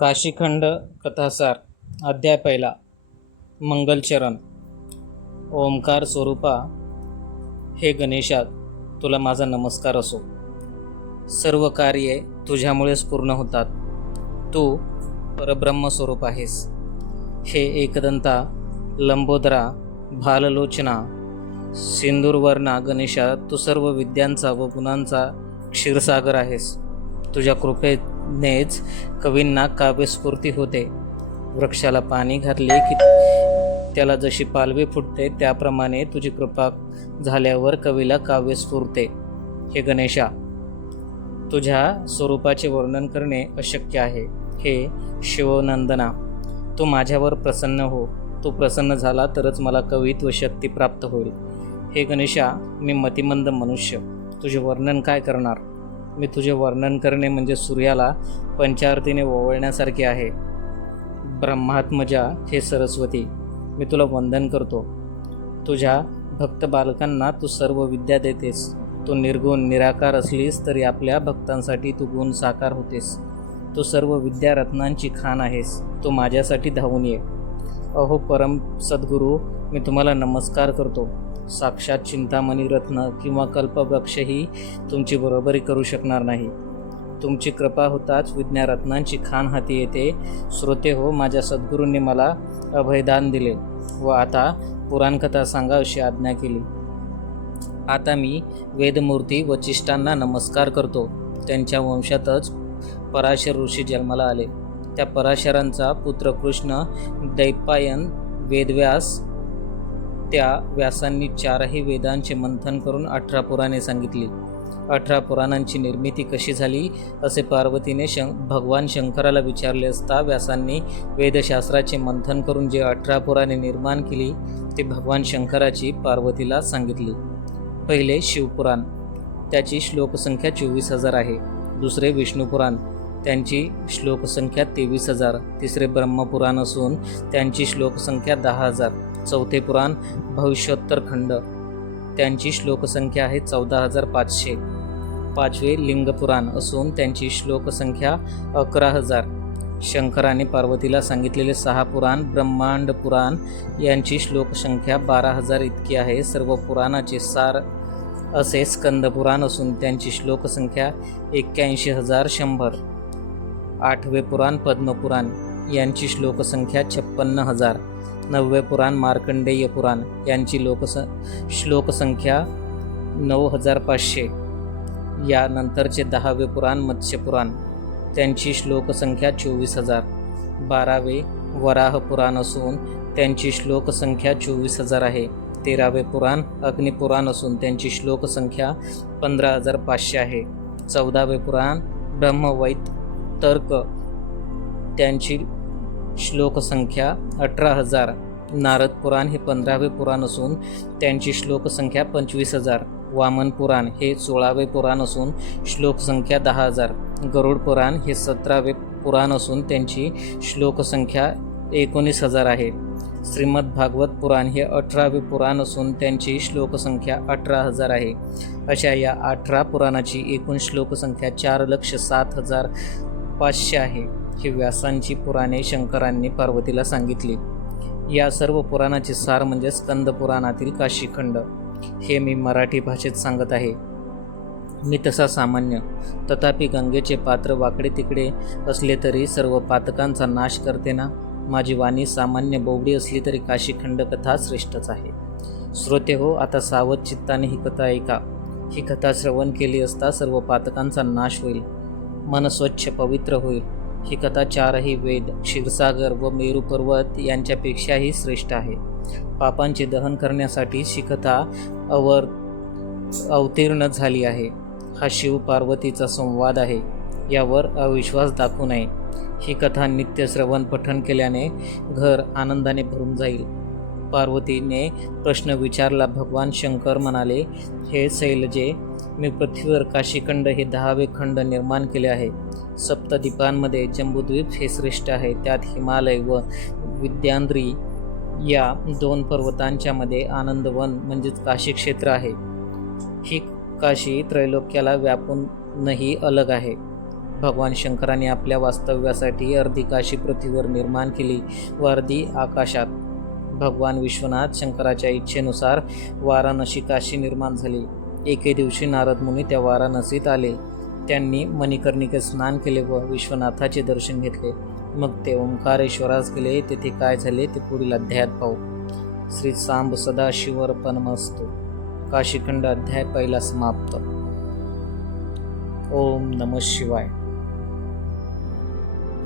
काशीखंड कथासार अध्याय पहिला मंगलचरण. ओंकार स्वरूपा हे गणेशा तुला माझा नमस्कार असो. सर्व कार्ये तुझ्यामुळेच पूर्ण होतात. तू परब्रह्म स्वरूप आहेस. हे एकदंता लंबोदरा भाललोचना सिंदूरवर्णा गणेशा तू सर्व विद्यांचा व गुणांचा क्षीरसागर आहेस. तुझ्या कृपेत नेच कवींना काव्यस्फूर्ती होते. वृक्षाला पाणी घातले की त्याला जशी पालवी फुटते त्याप्रमाणे तुझी कृपा झाल्यावर कवीला काव्य स्फुरते. हे गणेशा तुझ्या स्वरूपाचे वर्णन करणे अशक्य आहे. हे शिवनंदना तू माझ्यावर प्रसन्न हो. तू प्रसन्न झाला तरच मला कवित्व शक्ती प्राप्त होईल. हे गणेशा मी मतिमंद मनुष्य. तुझे वर्णन काय करणार? मी तुझे वर्णन करणे म्हणजे सूर्याला पंचारतीने ओवळण्यासारखे आहे. ब्रह्मात्मजा हे सरस्वती मी तुला वंदन करतो. तुझ्या भक्त बालकांना तू सर्व विद्या देतेस. तू निर्गुण निराकार असलीस तरी आपल्या भक्तांसाठी तू गुण साकार होतेस. तू सर्व विद्यारत्नांची खान आहेस. तू माझ्यासाठी धावून ये. अहो परम सद्गुरू मी तुम्हाला नमस्कार करतो. साक्षात चिंतामणी रत्न किंवा कल्पवृक्षही तुमची बरोबरी करू शकणार नाही. तुमची कृपा होताच विज्ञारत्नांची खान हाती येते. श्रोते हो माझ्या सद्गुरूंनी मला अभयदान दिले व आता पुराणकथा सांगा अशी आज्ञा केली. आता मी वेदमूर्ती वचिष्ठांना नमस्कार करतो. त्यांच्या वंशातच पराशर ऋषी जन्माला आले. त्या पराशरांचा पुत्र कृष्ण दैपायन वेदव्यास त्या व्यासांनी चारही वेदांचे मंथन करून अठरा पुराणे सांगितली. अठरा पुराणांची निर्मिती कशी झाली असे पार्वतीने शं भगवान शंकराला विचारले असता व्यासांनी वेदशास्त्राचे मंथन करून जे अठरा पुराणे निर्माण केली ते भगवान शंकराची पार्वतीला सांगितली. पहिले शिवपुराण. त्याची श्लोकसंख्या चोवीस हजार आहे. दुसरे विष्णुपुराण त्यांची श्लोकसंख्या तेवीस हजार. तिसरे ब्रह्मपुराण असून त्यांची श्लोकसंख्या दहा हजार. चौथे पुराण भविष्योत्तर खंड. त्यांची श्लोकसंख्या आहे चौदा हजार पाचशे. पाचवे लिंगपुराण असून त्यांची श्लोकसंख्या अकरा हजार. शंकराने पार्वतीला सांगितलेले सहा पुराण ब्रह्मांड पुराण यांची श्लोकसंख्या बारा हजार इतकी आहे. सर्व पुराणाचे सार असे स्कंदपुराण असून त्यांची श्लोकसंख्या एक्क्याऐंशी हजार शंभर. आठवे पुराण पद्मपुराण यांची श्लोकसंख्या छप्पन्न हजार. नववे पुराण मार्कंडेय पुराण यांची लोकस श्लोकसंख्या नऊ हजार पाचशे. यानंतरचे दहावे पुराण मत्स्यपुराण त्यांची श्लोकसंख्या चोवीस हजार. बारावे वराह पुराण असून त्यांची श्लोकसंख्या चोवीस हजार आहे. तेरावे पुराण अग्निपुराण असून त्यांची श्लोकसंख्या पंधरा हजार पाचशे आहे. चौदावे पुराण ब्रह्मवैत तर्क. त्यांची श्लोकसंख्या अठरा हजार. नारद पुराण हे पंधरावे पुराण असून त्यांची श्लोकसंख्या पंचवीस हजार. वामन पुराण हे सोळावे पुराण असून श्लोकसंख्या दहा हजार. गरुड पुराण हे सतरावे पुराण असून त्यांची श्लोकसंख्या एकोणीस हजार आहे. श्रीमद भागवत पुराण हे अठरावे पुराण असून त्यांची श्लोकसंख्या अठरा हजार आहे. अशा या अठरा पुराणाची एकूण श्लोकसंख्या चार लक्ष सात हजार पाचशे आहे. ही व्यासांची पुराणे शंकरांनी पार्वतीला सांगितली. या सर्व पुराणाचे सार म्हणजे स्कंद पुराणातील काशीखंड. हे मी मराठी भाषेत सांगत आहे. मी तसा सामान्य. तथापि गंगेचे पात्र वाकडे तिकडे असले तरी सर्व पातकांचा नाश करते ना? माझी वाणी सामान्य बोबडी असली तरी काशीखंड कथा श्रेष्ठच आहे. श्रोते हो आता सावध चित्ताने ही कथा ऐका. ही कथा श्रवण केली असता सर्व पातकांचा नाश होईल. मन स्वच्छ पवित्र होईल. ही कथा चारही वेद क्षीरसागर व मेरू पर्वत यांच्यापेक्षाही श्रेष्ठ आहे. पापांचे दहन करण्यासाठी ही कथा अवर अवतीर्ण झाली आहे. हा शिव पार्वतीचा संवाद आहे यावर अविश्वास दाखवू नये. ही कथा नित्य श्रवण पठण केल्याने घर आनंदाने भरून जाईल. पार्वतीने प्रश्न विचारला भगवान शंकर म्हणाले हे शैलजे मी पृथ्वीवर काशीखंड हे दहावे खंड निर्माण केले आहे. सप्तद्वीपांमध्ये जम्बूद्वीप हे श्रेष्ठ आहे. त्यात हिमालय व विद्यांद्री या दोन पर्वतांच्या मध्ये आनंदवन म्हणजेच काशी क्षेत्र आहे. ही काशी त्रैलोक्याला व्यापूनही अलग आहे. भगवान शंकराने आपल्या वास्तव्यासाठी अर्धी काशी पृथ्वीवर निर्माण केली व अर्धी आकाशात. भगवान विश्वनाथ शंकराच्या इच्छेनुसार वाराणसी काशी निर्माण झाली. एके दिवशी नारद मुनी त्या वाराणसीत आले. त्यांनी मणिकर्णिकेत स्नान केले व विश्वनाथाचे दर्शन घेतले. मग ते ओंकारेश्वरास गेले. तेथे काय झाले ते पुढील अध्यायात पाहू. श्री सांब सदाशिव अर्पणमस्तु काशीखंड अध्याय पहिला समाप्त. ओम नम शिवाय.